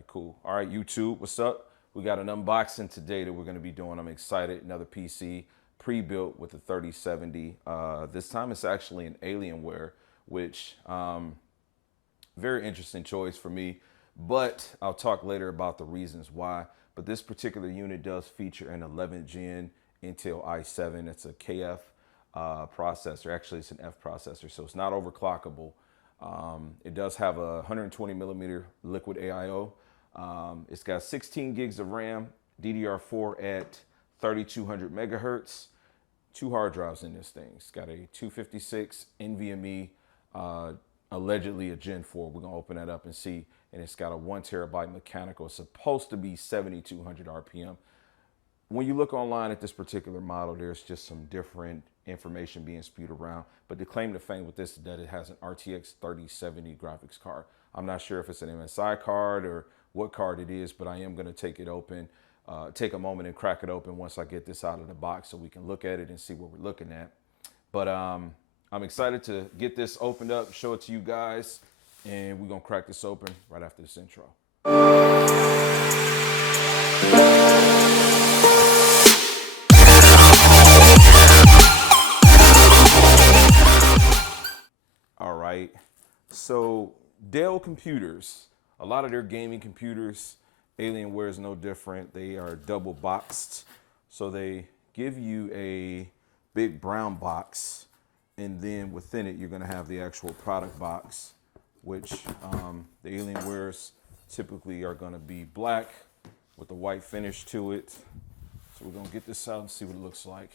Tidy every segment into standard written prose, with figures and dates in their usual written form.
right, cool. All right, YouTube, what's up? We got an unboxing today that we're going to be doing. I'm excited. Another PC pre-built with the 3070. This time it's actually an Alienware, which very interesting choice for me. But I'll talk later about the reasons why. But this particular unit does feature an 11th gen Intel i7. It's a KF processor. Actually, it's an F processor, so it's not overclockable. It does have a 120 millimeter liquid AIO. It's got 16 gigs of RAM, DDR4 at 3200 megahertz, two hard drives in this thing. It's got a 256 NVMe, allegedly a Gen 4. We're gonna open that up and see. And it's got a 1 terabyte mechanical. It's supposed to be 7,200 RPM. When you look online at this particular model, there's just some different information being spewed around. But the claim to fame with this is that it has an RTX 3070 graphics card. I'm not sure if it's an MSI card or what card it is, but I am gonna take it open, take a moment and crack it open once I get this out of the box so we can look at it and see what we're looking at. But I'm excited to get this opened up, show it to you guys, and we're gonna crack this open right after this intro. All right, so Dell computers, a lot of their gaming computers, Alienware is no different. They are double boxed. So they give you a big brown box, and then within it, you're gonna have the actual product box, which the Alienwares typically are gonna be black with a white finish to it. So we're gonna get this out and see what it looks like.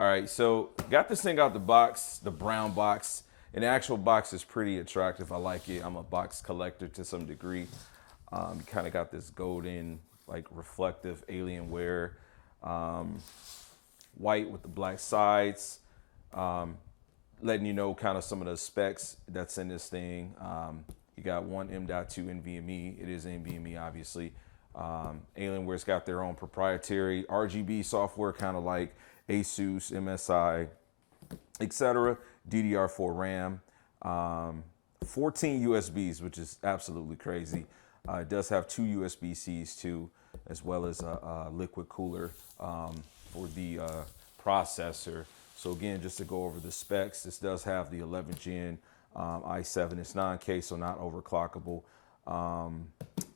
All right, so got this thing out the box, the brown box. And the actual box is pretty attractive. I like it. I'm a box collector to some degree. You kind of got this golden, like reflective Alienware, white with the black sides, letting you know kind of some of the specs that's in this thing. You got one M.2 NVMe. It is NVMe, obviously. Alienware's got their own proprietary RGB software, kind of like Asus, MSI, etc. DDR4 RAM, 14 USBs, which is absolutely crazy. It does have two USB-Cs too, as well as a liquid cooler for the processor. So again, just to go over the specs, this does have the 11th gen i7. It's 9K, so not overclockable.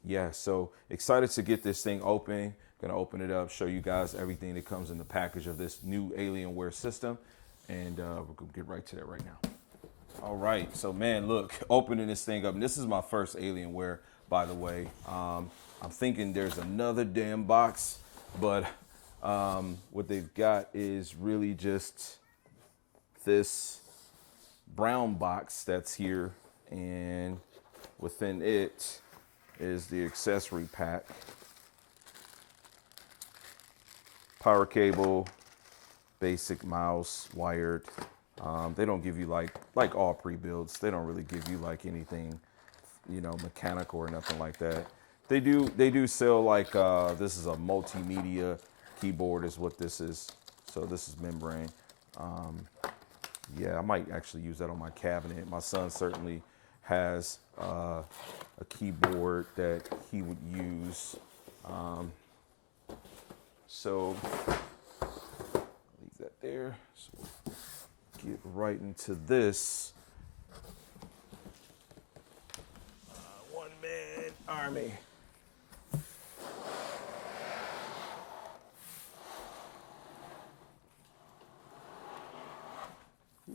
Yeah, so excited to get this thing open. Gonna open it up, show you guys everything that comes in the package of this new Alienware system. And we're gonna get right to that right now. All right, so man, look, opening this thing up. And this is my first Alienware, by the way. I'm thinking there's another damn box, but what they've got is really just this brown box that's here, and within it is the accessory pack, power cable, basic mouse, wired. They don't give you like all pre-builds. They don't really give you like anything, you know, mechanical or nothing like that. They do sell like this is a multimedia keyboard is what this is. So this is membrane. Yeah, I might actually use that on my cabinet. My son certainly has a keyboard that he would use. So there, so we'll get right into this. One-man army.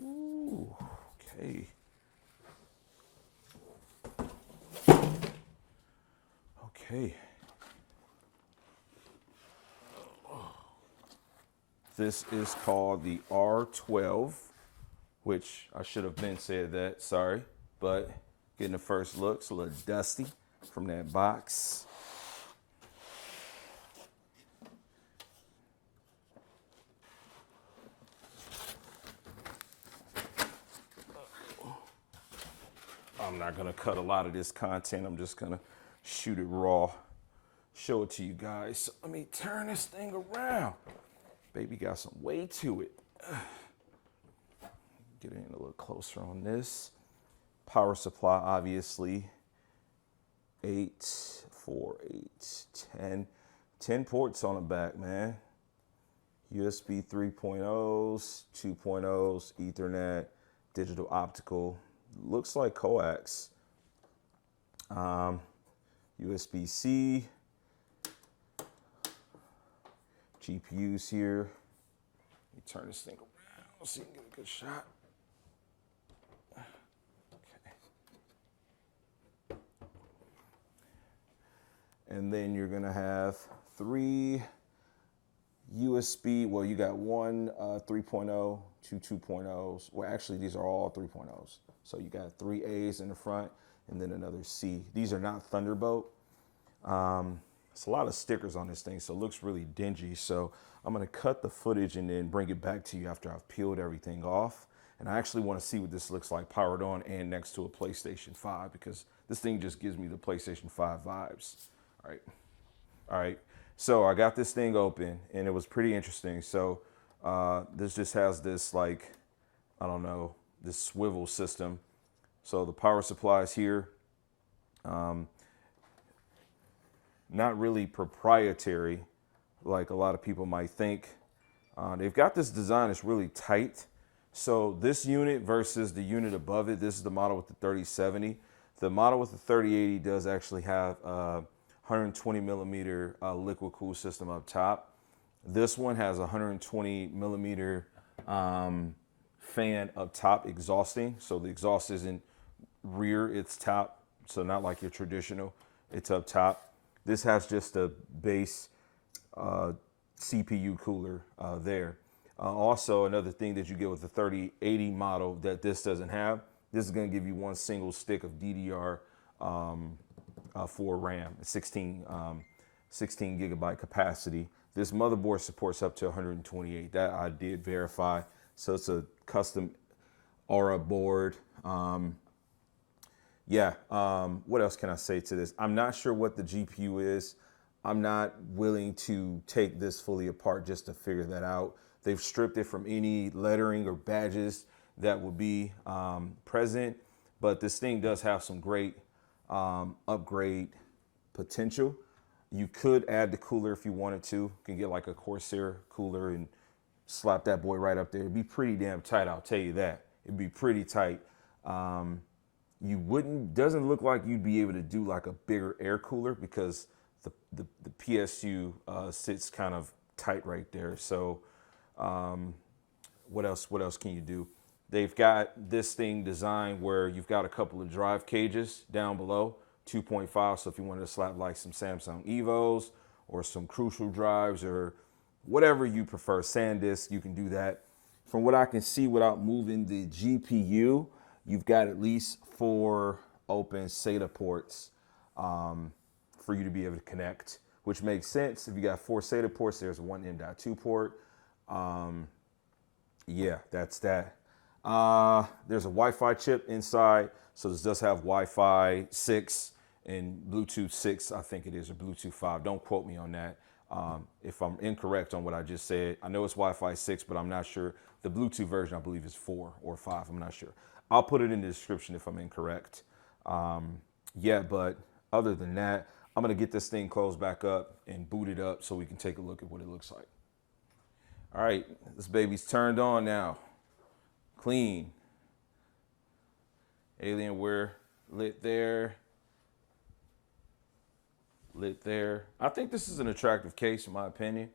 Ooh, okay. Okay. This is called the R12, which I should have been said that, sorry. But getting the first look, it's a little dusty from that box. I'm not gonna cut a lot of this content. I'm just gonna shoot it raw, show it to you guys. So let me turn this thing around. Baby got some weight to it. Get in a little closer on this. Power supply, obviously. 4, 8, 10. 10 ports on the back, man. USB 3.0s, 2.0s, Ethernet, digital optical. Looks like coax. USB-C. GPUs here. Let me turn this thing around so you can get a good shot. Okay. And then you're gonna have 3 USB, well, you got one 3.0, 2 2.0s. Well, actually, these are all 3.0s. So you got 3 A's in the front and then another C. These are not Thunderbolt. It's a lot of stickers on this thing, so it looks really dingy. So I'm gonna cut the footage and then bring it back to you after I've peeled everything off. And I actually wanna see what this looks like powered on and next to a PlayStation 5, because this thing just gives me the PlayStation 5 vibes. All right. So I got this thing open and it was pretty interesting. So this just has this, like, I don't know, this swivel system. So the power supply is here. Not really proprietary like a lot of people might think. They've got this design that's really tight. So this unit versus the unit above it, this is the model with the 3070. The model with the 3080 does actually have 120 millimeter liquid cool system up top. This one has 120 millimeter fan up top exhausting. So the exhaust isn't rear, it's top. So not like your traditional, it's up top. This has just a base CPU cooler there. Also, another thing that you get with the 3080 model that this doesn't have, this is gonna give you one single stick of DDR4 RAM, 16 gigabyte capacity. This motherboard supports up to 128. That I did verify. So it's a custom Aura board. What else can I say to this? I'm not sure what the GPU is. I'm not willing to take this fully apart just to figure that out. They've stripped it from any lettering or badges that would be present, but this thing does have some great upgrade potential. You could add the cooler if you wanted to. You can get like a Corsair cooler and slap that boy right up there. It'd be pretty damn tight, I'll tell you that. It'd be pretty tight. Doesn't look like you'd be able to do like a bigger air cooler because the PSU sits kind of tight right there. So what else can you do? They've got this thing designed where you've got a couple of drive cages down below, 2.5. So if you wanted to slap like some Samsung Evos or some Crucial drives or whatever you prefer, SanDisk, you can do that. From what I can see without moving the GPU, you've got at least 4 open SATA ports for you to be able to connect, which makes sense. If you got 4 SATA ports, there's one M.2 port. Yeah, that's that. There's a Wi-Fi chip inside. So this does have Wi-Fi 6 and Bluetooth 6, I think it is, or Bluetooth 5. Don't quote me on that. If I'm incorrect on what I just said. I know it's Wi-Fi 6, but I'm not sure. The Bluetooth version, I believe, is 4 or 5. I'm not sure. I'll put it in the description if I'm incorrect. But other than that, I'm gonna get this thing closed back up and boot it up so we can take a look at what it looks like. All right, this baby's turned on now. Clean. Alienware lit there. Lit there. I think this is an attractive case in my opinion.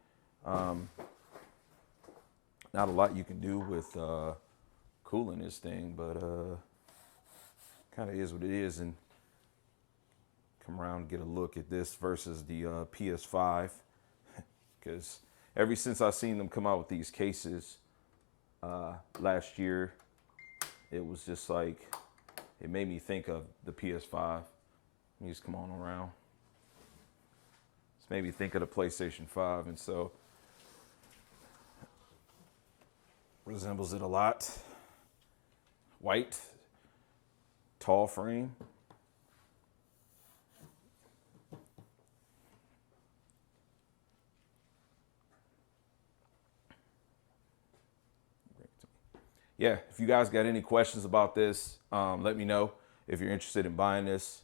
Not a lot you can do with cooling this thing, but kind of is what it is. And come around and get a look at this versus the PS5, because ever since I've seen them come out with these cases last year, it was just like, it made me think of the PS5. Let me just come on around. It's made me think of the PlayStation 5, and so resembles it a lot. White, tall frame. Yeah, if you guys got any questions about this, let me know if you're interested in buying this.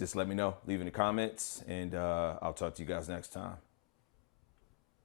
just let me know, leave in the comments, and I'll talk to you guys next time.